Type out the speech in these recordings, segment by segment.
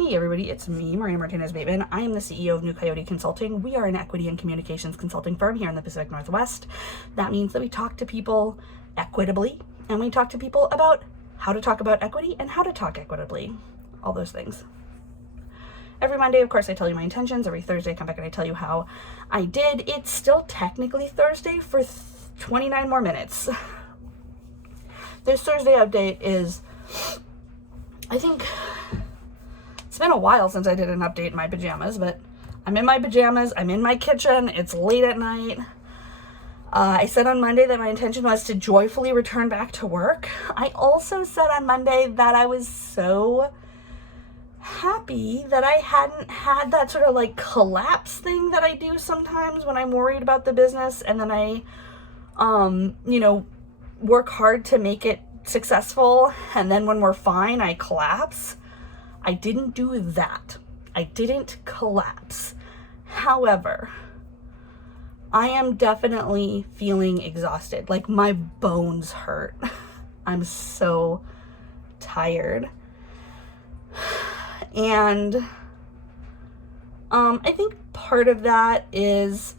Hey everybody, it's me, Martinez-Bateman. I am the CEO of New Coyote Consulting. We are an equity and communications consulting firm here in the Pacific Northwest. That means that we talk to people equitably, and we talk to people about how to talk about equity and how to talk equitably. All those things. Every Monday, of course, I tell you my intentions. Every Thursday, I come back and I tell you how I did. It's still technically Thursday for 29 more minutes. This Thursday update is, I think, it's been a while since I did an update in my pajamas, but I'm in my pajamas, I'm in my kitchen, it's late at night. I said on Monday that my intention was to joyfully return back to work. I also said on Monday that I was so happy that I hadn't had that sort of like collapse thing that I do sometimes when I'm worried about the business, and then I, work hard to make it successful, and then when we're fine, I collapse. I didn't do that. I didn't collapse. However, I am definitely feeling exhausted. Like my bones hurt. I'm so tired. And I think part of that is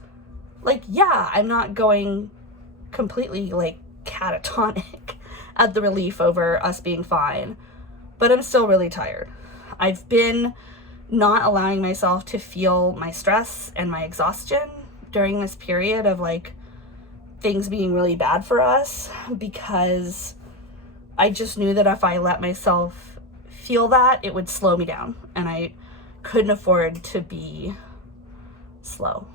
like, yeah, I'm not going completely like catatonic at the relief over us being fine, but I'm still really tired. I've been not allowing myself to feel my stress and my exhaustion during this period of like things being really bad for us, because I just knew that if I let myself feel that, it would slow me down, and I couldn't afford to be slow.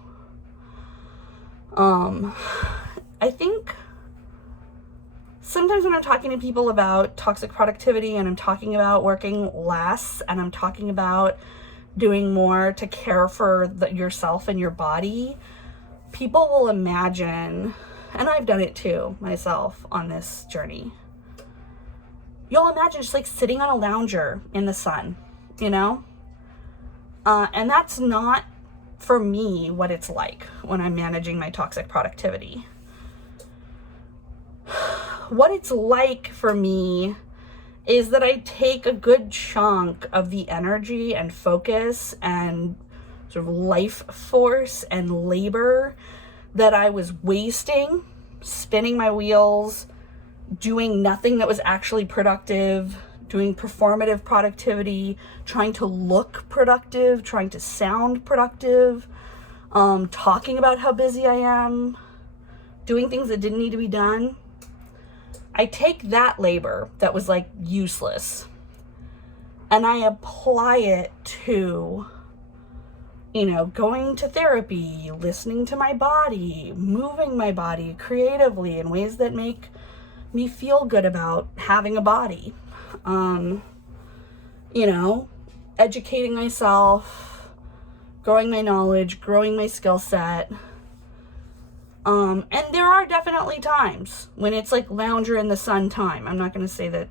I think sometimes when I'm talking to people about toxic productivity, and I'm talking about working less, and I'm talking about doing more to care for yourself and your body, people will imagine, and I've done it too myself on this journey, you'll imagine just like sitting on a lounger in the sun, and that's not for me what it's like when I'm managing my toxic productivity. What it's like for me is that I take a good chunk of the energy and focus and sort of life force and labor that I was wasting, spinning my wheels, doing nothing that was actually productive, doing performative productivity, trying to look productive, trying to sound productive, talking about how busy I am, doing things that didn't need to be done. I take that labor that was like useless, and I apply it to, going to therapy, listening to my body, moving my body creatively in ways that make me feel good about having a body, educating myself, growing my knowledge, growing my skill set. And there are definitely times when it's like lounger in the sun time. I'm not going to say that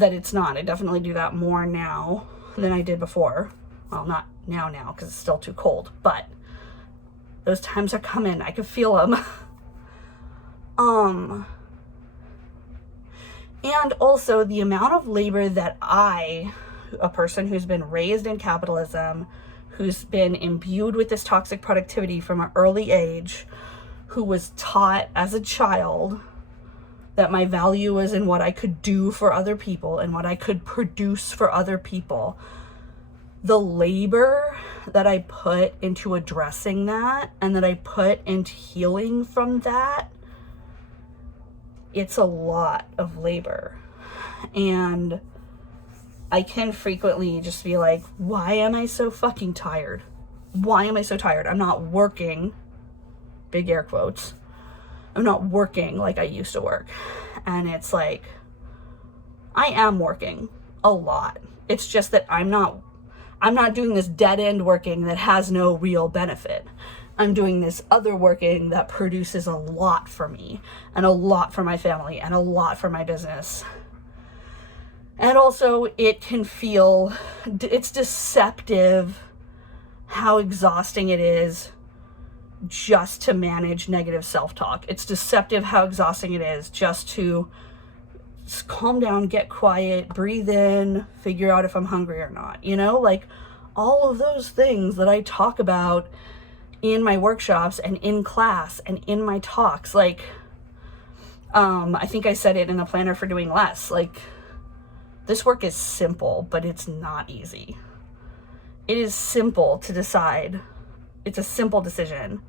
it's not. I definitely do that more now than I did before. Well, not now because it's still too cold, but those times are coming. I can feel them. And also the amount of labor that I, a person who's been raised in capitalism, who's been imbued with this toxic productivity from an early age, who was taught as a child that my value was in what I could do for other people and what I could produce for other people. The labor that I put into addressing that, and that I put into healing from that, it's a lot of labor. And I can frequently just be like, why am I so fucking tired? Why am I so tired? I'm not working, big air quotes. I'm not working like I used to work. And it's like, I am working a lot. It's just that I'm not doing this dead end working that has no real benefit. I'm doing this other working that produces a lot for me, and a lot for my family, and a lot for my business. And also it can feel, it's deceptive how exhausting it is just to manage negative self-talk. It's deceptive how exhausting it is just to calm down, get quiet, breathe in, figure out if I'm hungry or not, you know, like all of those things that I talk about in my workshops and in class and in my talks. Like, I think I said it in the planner for doing less. Like, this work is simple, but it's not easy. It is simple to decide. It's a simple decision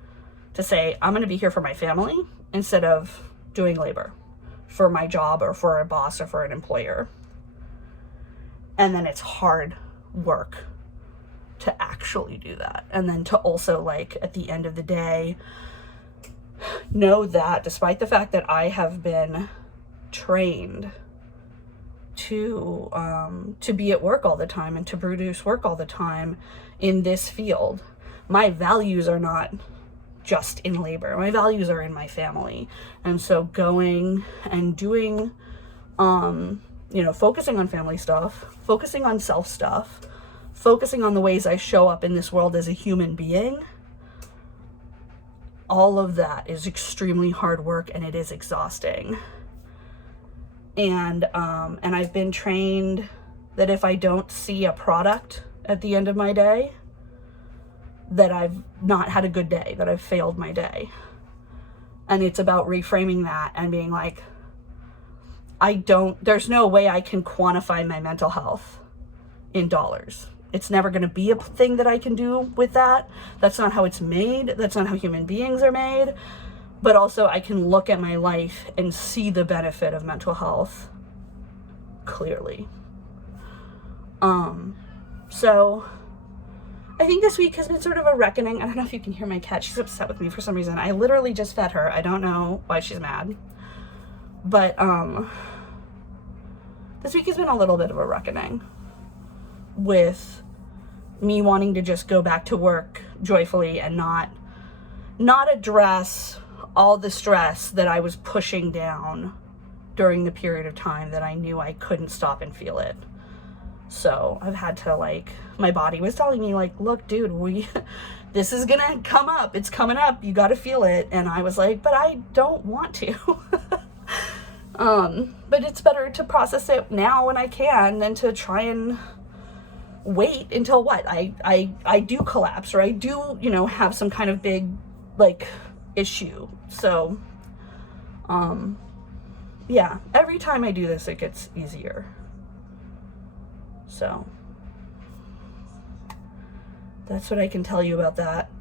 to say, I'm going to be here for my family instead of doing labor for my job or for a boss or for an employer. And then it's hard work to actually do that. And then to also, like, at the end of the day, know that despite the fact that I have been trained to be at work all the time and to produce work all the time in this field, my values are not just in labor. My values are in my family. And so going and doing, focusing on family stuff, focusing on self stuff, focusing on the ways I show up in this world as a human being, all of that is extremely hard work, and it is exhausting. And I've been trained that if I don't see a product at the end of my day, that I've not had a good day, that I've failed my day. And it's about reframing that and being like, there's no way I can quantify my mental health in dollars. It's never going to be a thing that I can do with that. That's not how it's made. That's not how human beings are made. But also I can look at my life and see the benefit of mental health clearly. So I think this week has been sort of a reckoning. I don't know if you can hear my cat. She's upset with me for some reason. I literally just fed her. I don't know why she's mad. But this week has been a little bit of a reckoning with me wanting to just go back to work joyfully and not address all the stress that I was pushing down during the period of time that I knew I couldn't stop and feel it. So I've had to, like, my body was telling me, like, look, dude, this is gonna come up. It's coming up. You gotta feel it. And I was like, but I don't want to. But it's better to process it now when I can than to try and wait until what? I do collapse, or I do, have some kind of big, like, issue. So, yeah, every time I do this, it gets easier. So that's what I can tell you about that.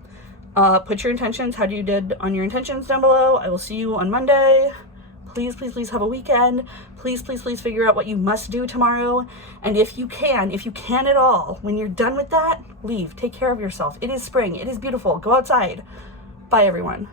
Put your intentions, how you did on your intentions down below. I will see you on Monday. Please, please, please have a weekend. Please, please, please figure out what you must do tomorrow. And if you can at all, when you're done with that, leave. Take care of yourself. It is spring. It is beautiful. Go outside. Bye, everyone.